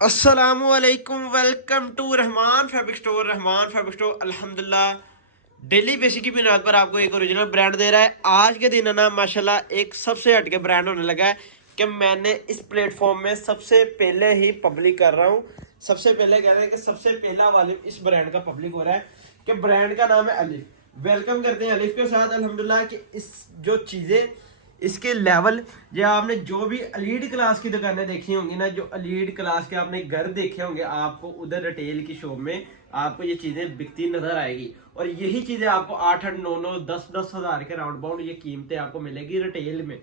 अस्सलामुअलैकुम, welcome to Rahman fabric store. अल्हम्दुलिल्लाह daily basic की बुनियाद पर आपको एक ओरिजिनल ब्रांड दे रहा है। आज के दिन है ना माशाल्लाह एक सबसे हटके ब्रांड होने लगा है कि मैंने इस प्लेटफॉर्म में सबसे पहले ही पब्लिक कर रहा हूँ। सबसे पहले कह रहे हैं कि सबसे पहला वॉल्यूम इस ब्रांड का पब्लिक हो रहा है कि ब्रांड का नाम है अलिफ। वेलकम करते हैं अलिफ के साथ अल्हम्दुलिल्लाह कि इस जो चीज़ें इसके लेवल, जो आपने जो भी अलीड क्लास की दुकानें देखी होंगी ना, जो अलीड क्लास के आपने घर देखे होंगे, आपको उधर रिटेल की शॉप में आपको ये चीजें बिकती नजर आएगी। और यही चीजें आपको 8-8, 9-9, 10-10 हजार के राउंड बाउंड ये कीमतें आपको मिलेगी रिटेल में।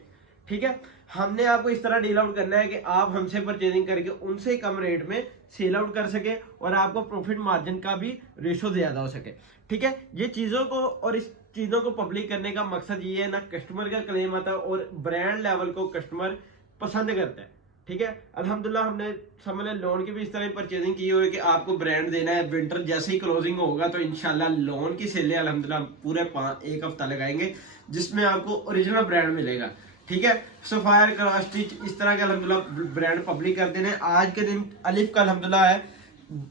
ठीक है, हमने आपको इस तरह डील आउट करना है कि आप हमसे परचेजिंग करके उनसे कम रेट में सेल आउट कर सके और आपको प्रॉफिट मार्जिन का भी रेशो ज्यादा हो सके। ठीक है, ये चीजों को और इस चीजों को पब्लिक करने का मकसद ये है ना, कस्टमर का क्लेम आता है और ब्रांड लेवल को कस्टमर पसंद करता है। ठीक है, अल्हम्दुलिल्लाह हमने समझ लोन की भी इस तरह परचेजिंग की हुई है कि आपको ब्रांड देना है। विंटर जैसे ही क्लोजिंग होगा तो इंशाल्लाह लोन की सेलें अल्हम्दुलिल्लाह पूरे एक हफ्ता लगाएंगे जिसमें आपको ओरिजिनल ब्रांड मिलेगा। ठीक है, सफायर क्रॉस स्टिच इस तरह के अल्हम्दुलिल्लाह ब्रांड पब्लिक कर देने। आज के दिन अलिफ का अल्हम्दुलिल्लाह है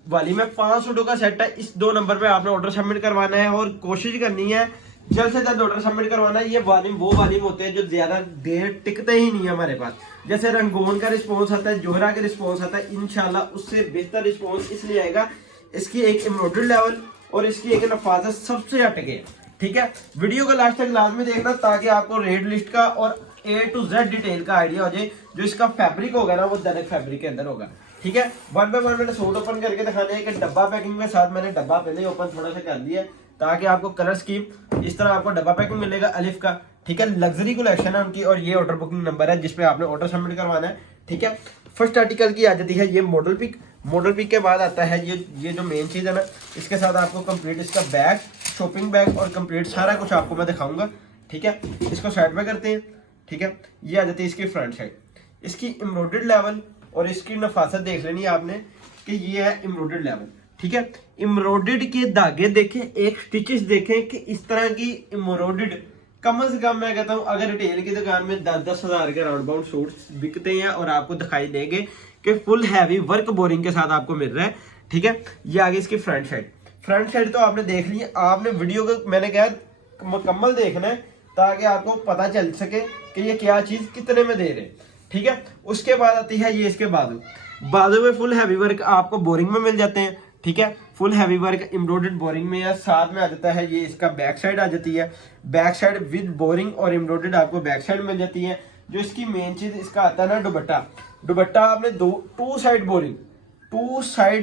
वाली में 500 सूटों का सेट है। इस 2 नंबर पे आपने ऑर्डर सबमिट करवाना है और कोशिश करनी है जल्द से जल्द ऑर्डर सबमिट करवाना है। ये वालीम वो वालीम होते हैं जो ज्यादा देर टिकते ही नहीं है हमारे पास। जैसे रंगून का रिस्पॉन्स आता है, जोहरा का रिस्पॉन्स आता है, इंशाल्लाह उससे बेहतर रिस्पॉन्स इसलिए आएगा इसकी एक एम्ब्रॉयडरी लेवल और इसकी एक नफाजत सबसे हटके। ठीक है, वीडियो को लास्ट तक लाजमी देखना ताकि आपको रेट लिस्ट का और A to Z डिटेल का आइडिया हो जाए। जो इसका फैब्रिक होगा ना वो डायरेक्ट फैब्रिक के अंदर होगा। ठीक है, 1 बाय 1 मैंने सूट ओपन करके दिखाने हैं कि डब्बा पैकिंग के साथ मैंने डब्बा पहले ही ओपन थोड़ा सा कर दिया है ताकि आपको कलर स्कीम इस तरह आपको डब्बा पैकिंग मिलेगा अलिफ का। ठीक है, लग्जरी कलेक्शन है उनकी और ये ऑर्डर बुकिंग नंबर है जिसपे आपने ऑर्डर सबमिट करवाना है। ठीक है, फर्स्ट आर्टिकल की आ जाती है ये मॉडल पिक। मॉडल पिक के बाद आता है ये जो मेन चीज है ना, इसके साथ आपको कंप्लीट इसका बैग, शॉपिंग बैग और कंप्लीट सारा कुछ आपको मैं दिखाऊंगा। ठीक है, इसको साइड में करते हैं। ठीक है, ये आ जाती है इसकी फ्रंट साइड। इसकी एम्ब्रॉयडर्ड लेवल और इसकी नफासत देख लेनी है आपने कि ये है एम्ब्रॉयडर्ड लेवल। ठीक है, एम्ब्रॉयडर्ड के धागे देखें, एक स्टिचेस देखें कि इस तरह की एम्ब्रॉयडर्ड कम से कम मैं कहता हूं अगर रिटेल की दुकान में 10-10 हजार के राउंड बाउंड सूट्स बिकते हैं और आपको दिखाई देंगे कि फुल हैवी वर्क बोरिंग के साथ आपको मिल रहा है। ठीक है, ये आगे इसकी फ्रंट साइड। फ्रंट साइड तो आपने देख ली, आपने वीडियो को मैंने कहा मुकम्मल देखना है ताकि आपको पता चल सके कि ये क्या चीज कितने में दे रहे हैं। ठीक है, उसके बाद आती है ये इसके बाजू। बाजू में फुल हैवी वर्क आपको बोरिंग में मिल जाते हैं। ठीक है, full heavy work embroidered boring में है। साथ में आ जाता है ये इसका बैक साइड आ जाती है। बैक साइड विद बोरिंग और एम्ब्रॉयडर्ड आपको बैक साइड मिल जाती है। जो इसकी मेन चीज इसका आता है ना दुपट्टा। दुपट्टा आपने टू साइड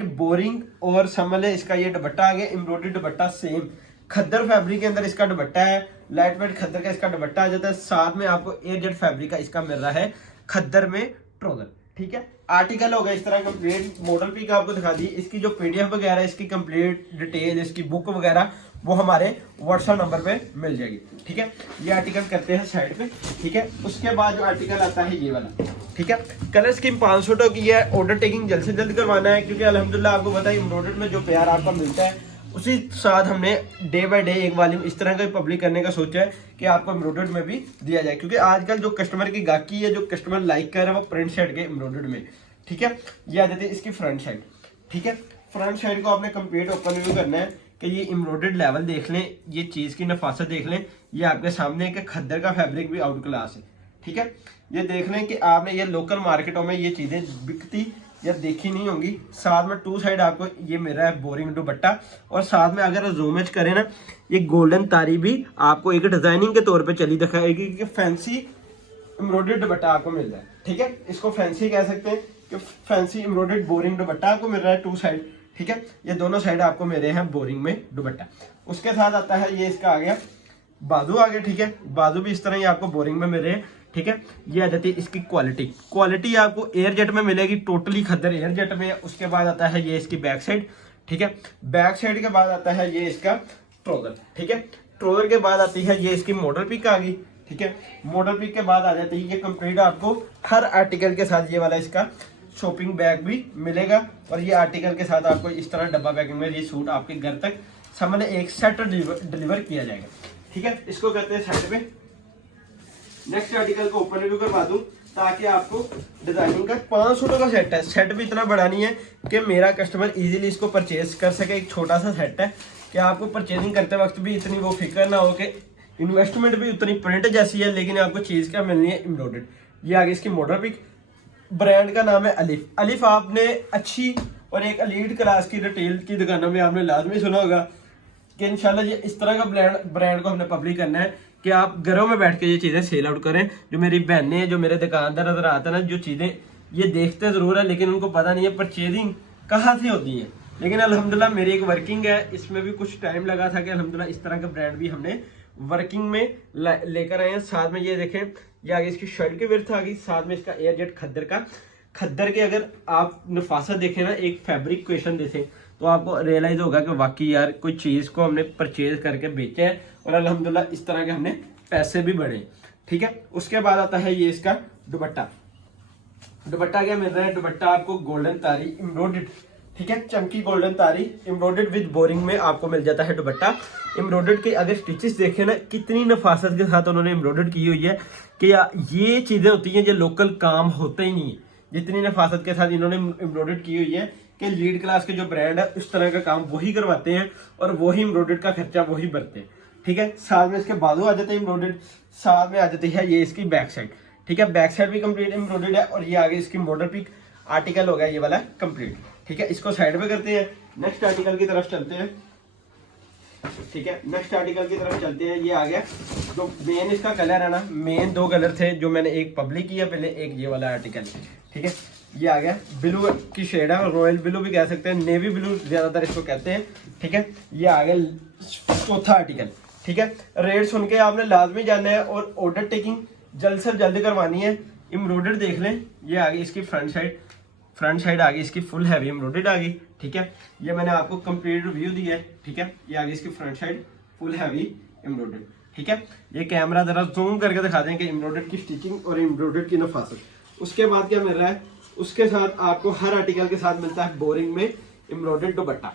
बोरिंग और समझ इसका ये दुपट्टा आ गया एम्ब्रॉयडर्ड दुपट्टा सेम खद्दर फैब्रिक के अंदर इसका दुपट्टा है। लाइट वेट खद्दर का इसका दुपट्टा आ जाता है। साथ में आपको एयरजेट फैब्रिक का इसका मिल रहा है खद्दर में ट्रोजर। ठीक है, आर्टिकल होगा इस तरह कंप्लीट। मॉडल पिक आपको दिखा दी, इसकी जो पीडीएफ वगैरह इसकी कंप्लीट डिटेल इसकी बुक वगैरह वो हमारे व्हाट्सएप नंबर पे मिल जाएगी। ठीक है, ये आर्टिकल करते हैं साइड पे। ठीक है, उसके बाद जो आर्टिकल आता है ये वाला। ठीक है, कलर स्कीम 500 की है। ऑर्डर टेकिंग जल्द से जल्द करवाना है क्योंकि अल्हम्दुलिल्लाह आपको पता है एम्ब्रॉयडर्ड में जो प्यार आपका मिलता है उसी साथ हमने डे बाय डे एक वॉल्यूम इस तरह का पब्लिक करने का सोचा है कि आपको एम्ब्रॉयडर्ड में भी दिया जाए क्योंकि आजकल जो कस्टमर की गाहकी है, जो कस्टमर लाइक कर रहा है वो प्रिंट शर्ट के एम्ब्रॉयडर्ड में। ठीक है, ये आ जाती है इसकी फ्रंट साइड। ठीक है, फ्रंट साइड को आपने कंप्लीट ओपन व्यू करना है कि ये एम्ब्रॉयडर्ड लेवल देख लें, ये चीज की नफासत देख लें। ये आपके सामने एक खद्दर का फैब्रिक भी आउट क्लास है। ठीक है, ये देख लें कि आपने ये लोकल मार्केटों में ये चीजें बिकती या देखी नहीं होंगी। साथ में टू साइड आपको ये मिल रहा है बोरिंग दुपट्टा और साथ में अगर जूम करें ना, ये गोल्डन तारी भी आपको एक डिजाइनिंग के तौर पे चली दिखाएगी कि फैंसी एम्ब्रॉयडर्ड दुपट्टा आपको मिल रहा है। ठीक है, इसको फैंसी कह सकते हैं कि फैंसी एम्ब्रॉयडर्ड बोरिंग दुपट्टा आपको मिल रहा है टू साइड। ठीक है, ये दोनों साइड आपको मिल रहे हैं बोरिंग में दुपट्टा। उसके साथ आता है ये इसका आ गया बाजू आ गया। ठीक है, बाजू भी इस तरह ही आपको बोरिंग में मिल रहे हैं। ठीक है, ये आ जाती है इसकी क्वालिटी आपको एयर जेट में मिलेगी, टोटली खद्दर एयर जेट में। उसके बाद आता है ये इसकी बैक साइड। ठीक है, बैक साइड के बाद आता है ये इसका ट्रोजर। ठीक है, ट्रोजर के बाद आती है ये इसकी मॉडल पिक आ गई। ठीक है, मॉडल पिक के बाद आ जाती है ये कंप्लीट आपको हर आर्टिकल के साथ ये वाला इसका शॉपिंग बैग भी मिलेगा और ये आर्टिकल के साथ आपको इस तरह डब्बा पैकिंग में ये सूट आपके घर तक सामने एक सेट डिलीवर किया जाएगा। ठीक है, इसको करते हैं साइड पे। नेक्स्ट आर्टिकल को ओपन रिव्यू करवा दूं। ताकि आपको डिजाइनिंग का 5 सूटों का सेट है। सेट भी इतना बड़ा नहीं है कि मेरा कस्टमर इजीली इसको परचेज कर सके। एक छोटा सा सेट है कि आपको परचेजिंग करते वक्त भी इतनी वो फिक्र ना हो कि इन्वेस्टमेंट भी उतनी प्रिंट जैसी है लेकिन आपको चीज़ क्या मिलनी है, एम्ब्रॉयडर्ड। ये आगे इसकी मॉडल पिक, ब्रांड का नाम है अलिफ। अलिफ आपने अच्छी और एक एलीट क्लास की रिटेल की दुकानों में आपने लाजमी सुना होगा कि इंशाल्लाह ये इस तरह का ब्रांड को हमने पब्लिक करना है कि आप घरों में बैठ के ये चीज़ें सेल आउट करें। जो मेरी बहनें, जो मेरे दुकानदार नजर आते हैं ना, जो चीज़ें ये देखते ज़रूर है लेकिन उनको पता नहीं है परचेजिंग कहाँ से होती है। लेकिन अल्हम्दुलिल्लाह मेरी एक वर्किंग है, इसमें भी कुछ टाइम लगा था कि अल्हम्दुलिल्लाह इस तरह का ब्रांड भी हमने वर्किंग में लेकर आए हैं। साथ में ये देखें, ये आगे इसकी शर्ट की विड्थ आ गई, साथ में इसका एयर जेट खद्दर का। खद्दर के अगर आप नफासत देखें ना, एक फैब्रिक क्वेश्चन देखें तो आपको रियलाइज होगा कि वाकई यार कोई चीज़ को हमने परचेज करके बेचा है और अल्हम्दुलिल्लाह इस तरह के हमने पैसे भी बढ़े। ठीक है, उसके बाद आता है ये इसका दुपट्टा। दुपट्टा क्या मिल रहा है? दुपट्टा आपको गोल्डन तारी एम्ब्रॉयडर्ड, ठीक है, चमकी गोल्डन तारी एम्ब्रॉयडर्ड विद बोरिंग में आपको मिल जाता है दुपट्टा। एम्ब्रॉयडर्ड के अगर स्टिचेस देखें ना, कितनी नफासत के साथ उन्होंने एम्ब्रॉयडर्ड की हुई है कि ये चीज़ें होती हैं जो लोकल काम होते ही नहीं है। जितनी नफासत के साथ इन्होंने एम्ब्रॉयडर्ड की हुई है कि लीड क्लास के जो ब्रांड है उस तरह का काम वही करवाते हैं और वही एम्ब्रॉयडर्ड का खर्चा वही भरते हैं। ठीक है, साथ में इसके बाजू आ जाते हैं एम्ब्रॉयडर्ड, साथ में आ जाती है ये इसकी बैक साइड। ठीक है, बैक साइड भी कंप्लीट एम्ब्रॉयडर्ड है और ये आगे इसकी मॉडल पिक आर्टिकल हो गया ये वाला कंप्लीट। ठीक है, इसको साइड पे करते हैं, नेक्स्ट आर्टिकल की तरफ चलते हैं। ठीक है, नेक्स्ट आर्टिकल की तरफ चलते हैं। ये आ गया जो मेन इसका कलर है ना, मेन 2 कलर थे जो मैंने एक पब्लिक किया पहले, एक ये वाला आर्टिकल। ठीक है, ये आ गया ब्लू की शेड है, रॉयल ब्लू भी कह सकते हैं, नेवी ब्लू ज्यादातर इसको कहते हैं। ठीक है, ये आ गया चौथा आर्टिकल। ठीक है, रेट सुन के आपने लाजमी जानना है और ऑर्डर टेकिंग जल्द से जल्द करवानी है। एम्ब्रॉयडर्ड देख लें, ये आ गई इसकी फ्रंट साइड आ गई इसकी फुल हैवी एम्ब्रॉयडर्ड आ गई। ठीक है, ये मैंने आपको कंप्लीट रिव्यू दिया है। ठीक है, ये आ गई इसकी front side full heavy embroidered. ठीक है, ये कैमरा जरा जूम करके दिखा दें कि एम्ब्रॉयडर्ड की स्टिचिंग और एम्ब्रॉयडर्ड की नफासत। उसके बाद क्या मिल रहा है, उसके साथ आपको हर आर्टिकल के साथ मिलता है बोरिंग में एम्ब्रॉयडर्ड दुपट्टा।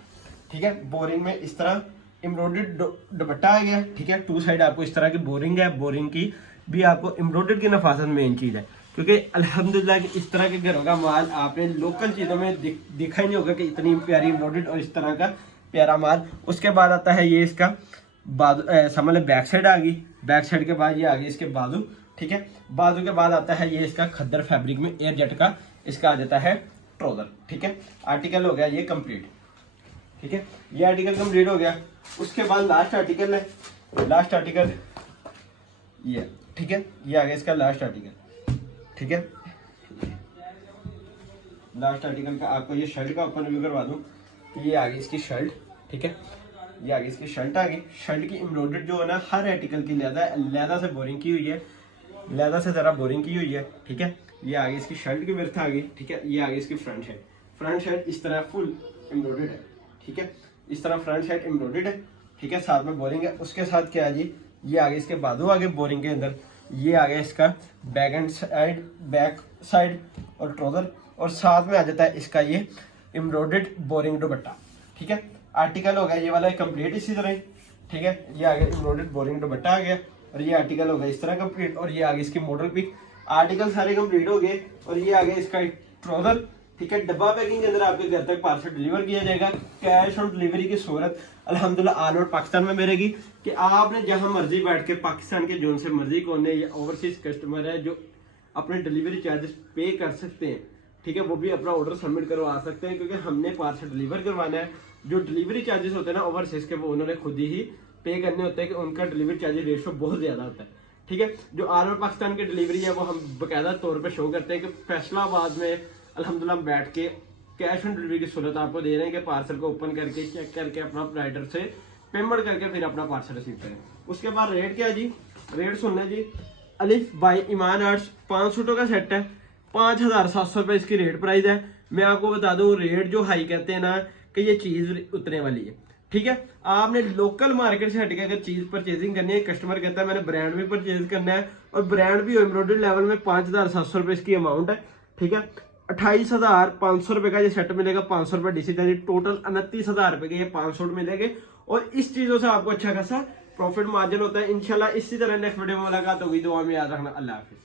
ठीक है, बोरिंग में इस तरह एम्ब्रॉयडर्ड दुपट्टा आ गया। ठीक है, 2 साइड आपको इस तरह की बोरिंग है, बोरिंग की भी आपको एम्ब्रॉयडर्ड की नफासत मेन चीज़ है क्योंकि अल्हम्दुलिल्लाह कि इस तरह के घरों का माल आपने लोकल चीज़ों में देखा ही नहीं होगा कि इतनी प्यारी एम्ब्रॉयडर्ड और इस तरह का प्यारा माल। उसके बाद आता है ये इसका बाजू, समझ बैक साइड आ गई, बैक साइड के बाद ये आ गई इसके बाजू। ठीक है, बाजू के बाद आता है ये इसका खद्दर फैब्रिक में एयर जेट का इसका आ जाता है ट्राउजर। ठीक है, आर्टिकल हो गया ये कंप्लीट। ठीक है, ये आर्टिकल कंप्लीट हो गया। उसके बाद लास्ट आर्टिकल है, लास्ट आर्टिकल ये। ठीक है, ये आ गया इसका लास्ट आर्टिकल। ठीक है, लास्ट आर्टिकल का आपको ये शर्ट का ओपन रिव्यू करवा दूं। ये आ गई इसकी शर्ट। ठीक है, ये आ गई इसकी शर्ट आ गई। शर्ट की एम्ब्रॉयडर्ड जो है ना हर आर्टिकल की लहदा से बोरिंग की हुई है, लहदा से जरा बोरिंग की हुई है। ठीक है, ये आ गई इसकी शर्ट की विड्थ आ गई। ठीक है, ये आ गई इसकी फ्रंट साइड। फ्रंट साइड इस तरह फुल एम्ब्रॉयडर्ड है। ठीक है, इस तरह फ्रंट साइड एम्ब्रॉयडर्ड है। ठीक है, साथ में बोरिंग है। उसके साथ क्या है जी, ये आ गई इसके बाजू आगे बोरिंग के अंदर, ये आ गया इसका बैक साइड और ट्राउजर और साथ में आ जाता है इसका ये एम्ब्रॉयडर्ड बोरिंग दुपट्टा। ठीक है, आर्टिकल हो गया ये वाला कंप्लीट इसी तरह। ठीक है, ये आ गया एम्ब्रॉयडर्ड बोरिंग दुपट्टा आ गया और ये आर्टिकल हो गया इस तरह कंप्लीट और ये आ गई इसकी मॉडल पिक। आर्टिकल सारे कंप्लीट हो गए और ये आ गया इसका ट्राउजर। ठीक है, डब्बा पैकिंग के अंदर आपके घर तक पार्सल डिलीवर किया जाएगा। कैश ऑन डिलीवरी की सूरत अल्हम्दुलिल्लाह ऑल ओवर पाकिस्तान में मिलेगी कि आपने जहां मर्जी बैठ के पाकिस्तान के जोन से मर्जी कोने या ओवरसीज कस्टमर है जो अपने डिलीवरी चार्जेस पे कर सकते हैं। ठीक है, वो भी अपना ऑर्डर सबमिट करवा सकते हैं क्योंकि हमने पार्सल डिलीवर करवाना है। जो डिलीवरी चार्जेस होते हैं ना ओवरसीज के, वो उन्होंने खुद ही पे करने होते हैं कि उनका डिलीवरी चार्जेस रेशो बहुत ज्यादा होता है। ठीक है, जो ऑल ओवर पाकिस्तान की डिलीवरी है वो हम बाकायदा तौर पर शो करते हैं कि फैसलाबाद में अल्हम्दुलिल्लाह बैठ के कैश ऑन डिलीवरी की सूरत आपको दे रहे हैं कि पार्सल को ओपन करके चेक करके अपना राइडर से पेमेंट करके फिर अपना पार्सल रिसीव करें। उसके बाद रेट क्या है जी, रेट सुनना जी। अलिफ बाई ईमान आर्ट्स 5 सूटों का सेट है, 5700 रुपये इसकी रेट प्राइस है। मैं आपको बता दूं रेट जो हाई कहते हैं ना कि ये चीज़ उतरने वाली है। ठीक है, आपने लोकल मार्केट से हटके अगर चीज़ परचेजिंग करनी है, कस्टमर कहता है मैंने ब्रांड भी परचेज करना है और ब्रांड भी एम्ब्रॉयडरी लेवल में 5700 रुपये इसकी अमाउंट है। ठीक है, 28,500 रुपये का ये सेट मिलेगा, 500 रुपये डीसी चार्ज, टोटल 29,000 रुपये के ये 5 सूट मिलेंगे और इस चीज़ों से आपको अच्छा खासा प्रॉफिट मार्जिन होता है। इंशाल्लाह इसी तरह नेक्स्ट वीडियो में मुलाकात होगी। दुआ में याद रखना। अल्लाह हाफिज़।